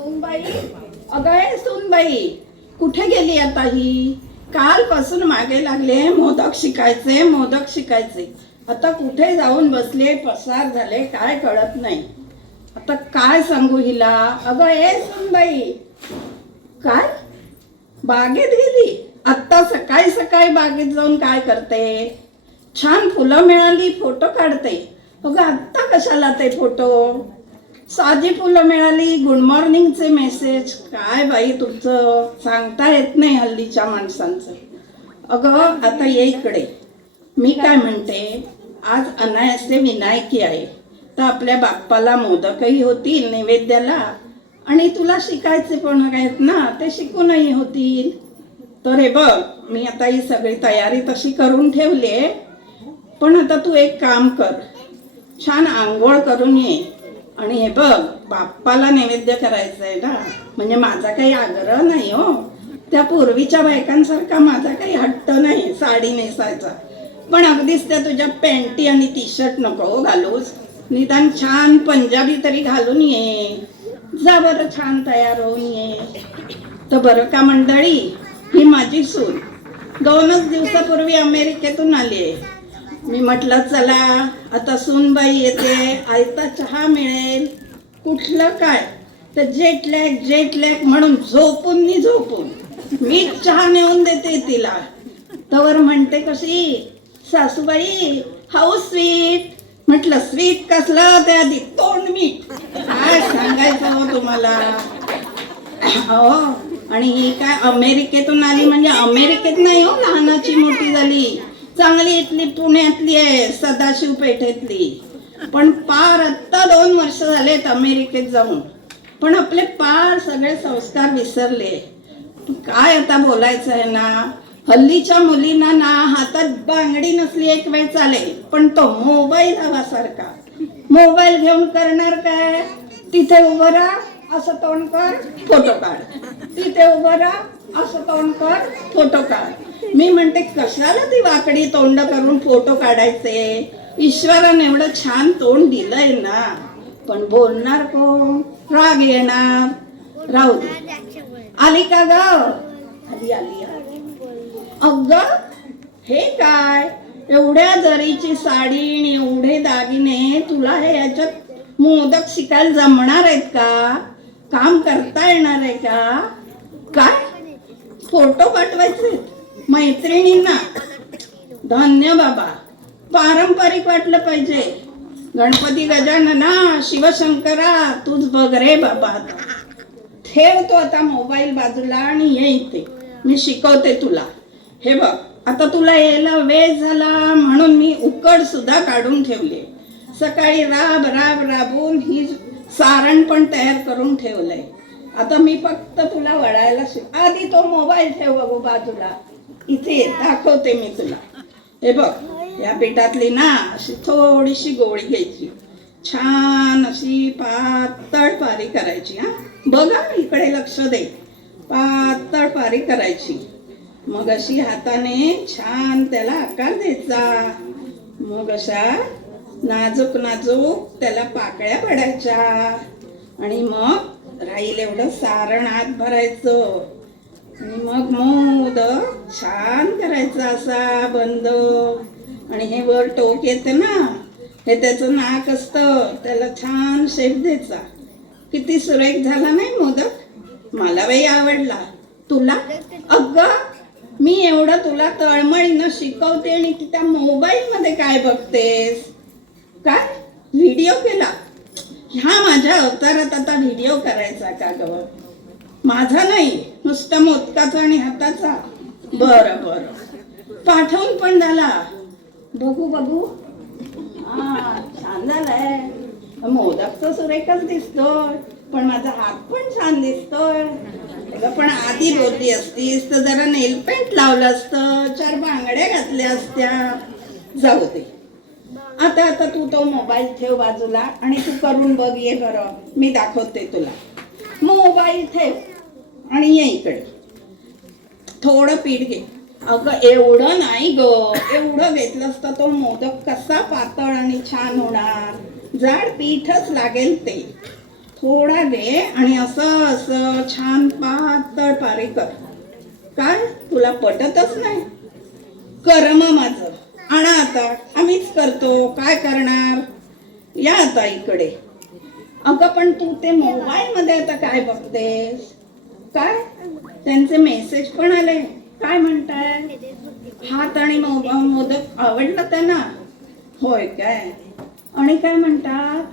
सोनबाई? अगं ए कुठे गेली आता ही? कालपासून मागे लागले मोदक शिकायचे मोदक शिकायचे. आता कुठे जाऊन बसले पसार झाले काय कळत नाही. आता काय सांगू हिला? अगं ए सोनबाई काय? बागेत गेली? आत्ता सकाळी सकाळी बागेत जाऊन काय करते? छान फुलं मिळाली फोटो काढते. अगं आत्ता कशाला ते फोटो? साधी फुलं मिळाली गुड मॉर्निंगचे मेसेज काय बाई तुमचं सांगता येत नाही हल्लीच्या माणसांचं. अगं आता ये इकडे. मी काय म्हणते आज अनायसे विनायकी आहे. तर आपल्या बाप्पाला मोदकही होतील नैवेद्याला. आणि तुला शिकायचे पण आहेत ना ते शिकूनही होतील. तर हे बघ मी आता ही सगळी तयारी तशी करून ठेवली आहे. पण आता तू एक काम कर. छान आंघोळ करून ये. आणि हे बघ बाप्पाला नैवेद्य करायचं आहे ना. म्हणजे माझा काही आग्रह नाही हो. त्या पूर्वीच्या बायकांसारखा माझा काही हट्ट नाही साडी नेसायचा. पण अगदीच त्या तुझ्या पॅन्टी आणि टी शर्ट नको हो घालूस. निदान छान पंजाबी तरी घालून ये. जा बरं छान तयार होऊन ये. तर बरं का मंडळी ही माझी सून. दोनच दिवसापूर्वी अमेरिकेतून आली आहे मी म्हटलं चला आता सूनबाई येते आयता चहा मिळेल. कुठलं काय? तर जेट लॅक जेट लॅक म्हणून झोपून मी झोपून. मी चहा नेऊन देते तिला. तवर म्हणते कशी? सासूबाई हाऊ स्वीट म्हटलं स्वीट कसलं त्या आधी? तोंड मीठ. काय सांगायचं हो तुम्हाला? हो आणि ही काय अमेरिकेतून आली म्हणजे अमेरिकेत नाही हो लहानाची मोठी झाली. चांगली इथली पुण्यातली आहे सदाशिव पेठेतली. पण पार आत्ता दोन वर्ष झालेत अमेरिकेत जाऊन. पण आपले पार सगळे संस्कार विसरले. काय आता बोलायचं आहे ना? हल्लीच्या मुलींना ना हातात बांगडी नसली एक वेळ चालेल पण तो मोबाईल हवा सारखा मोबाईल घेऊन करणार काय? तिथे उभं राहा असं तोंड कर फोटो काढ. तिथे उभं राहा असं तोंड कर फोटो काढ. मी म्हणते कशाला ती वाकडी तोंड करून फोटो काढायचे? ईश्वराने एवढं छान तोंड दिलंय ना. पण बोलणार कोण? राग येणार. राहू दे. आली का ग? आली आली अग हे काय? एवढ्या जरीची साडी आणि एवढे दागिने तुला हे याच्यात मोदक शिकायला जमणार आहेत का? काम करता येणार आहे का? काय? फोटो पाठवायचे? मैत्रिणींना. धन्य बाबा. पारंपरिक वाटलं पाहिजे. गणपती गजानना शिवशंकरा तूच बघ रे बाबा. ठेवतो ठेव तो आता मोबाईल बाजूला आणि ये इथे. मी शिकवते तुला. हे बघ आता तुला यायला वेळ झाला म्हणून मी उकड सुद्धा काढून ठेवले. सकाळी राब राब राबून ही सारण पण तयार करून ठेवलंय. आता मी फक्त तुला वळायला शिक आधी तो मोबाईल ठेव बघू बाजूला. इथे दाखवते मी तुला. हे बघ या पिठातली ना अशी थोडीशी गोळी घ्यायची. छान अशी पातळ पारी करायची हा. बघा इकडे लक्ष दे. पातळ पारी करायची. मग अशी हाताने छान त्याला आकार द्यायचा. मग अशा नाजूक नाजूक त्याला पाकळ्या पडायच्या. आणि मग राहील एवढं सारण आत भरायचं. आणि मग मऊ छान करायचा असा बंद. आणि हे वर टोक येतं ना हे त्याचं नाक असतं त्याला छान शेप द्यायचा. किती सुरेख झाला नाही मोदक? मला बाई आवडला. तुला? अग मी एवढं तुला तळमळीनं शिकवते आणि ती त्या मोबाईल मध्ये काय बघतेस? काय? व्हिडिओ केला? ह्या माझ्या अवतारात आता व्हिडिओ करायचा का ग? माझा नाही नुसता मोदकाचा आणि हाताचा. बरं बरं. पाठवून पण झाला. बघू बघू. हा छान झालाय. मोदकचा सुरेखच दिसतोय पण माझा हात पण छान दिसतोय. पण आधी बोलली असतीस तर जरा नेल पेंट लावलं असतं चार बांगड्या घातल्या असत्या. जाऊ दे. आता आता तू तो मोबाईल ठेव बाजूला आणि तू करून बघ ये बरं. मी दाखवते तुला. मोबाईल ठेव आणि ये इकडे. थोडं पीठ घे. अगं एवढं नाही ग. एवढं घेतलंस तर तो मोदक कसा पातळ आणि छान होणार. जाड पीठच लागेल ते. थोडा घे आणि असं असं छान पातळ पारी कर. काय? तुला पटतच नाही? कर मग माझं. आणा आता. आम्हीच करतो. काय करणार? या आता इकडे. अगं पण तू ते मोबाईलमध्ये आता काय बघतेस? काय? त्यांचे मेसेज पण आले. काय म्हणताय? हात आणि मोदक आवडलं त्यांना? होय काय? आणि काय म्हणतात?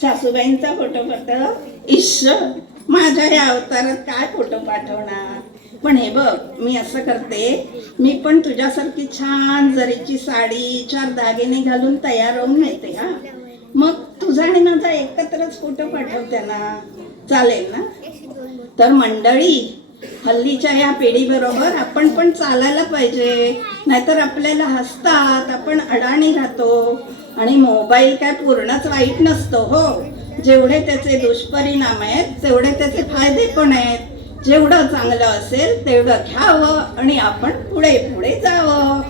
सासूबाईंचा फोटो पाठव ईश्वर माझ्या या अवतारात काय फोटो पाठवणार? पण हे बघ मी असं करते. मी पण तुझ्यासारखी छान जरीची साडी चार दागिने घालून तयार होऊन येते हा. मग तुझा आणि माझा एकत्रच फोटो पाठवते ना? चालेल ना? तर मंडळी हल्लीच्या या पिढीबरोबर आपण पण चालायला पाहिजे. नाहीतर आपल्याला हसतात आपण अडाणी राहतो. आणि मोबाईल काय पूर्णच वाईट नसतो हो. जेवढे त्याचे दुष्परिणाम आहेत तेवढे त्याचे फायदे पण आहेत. जेवढं चांगलं असेल तेवढं घ्यावं आणि आपण पुढे पुढे जावं.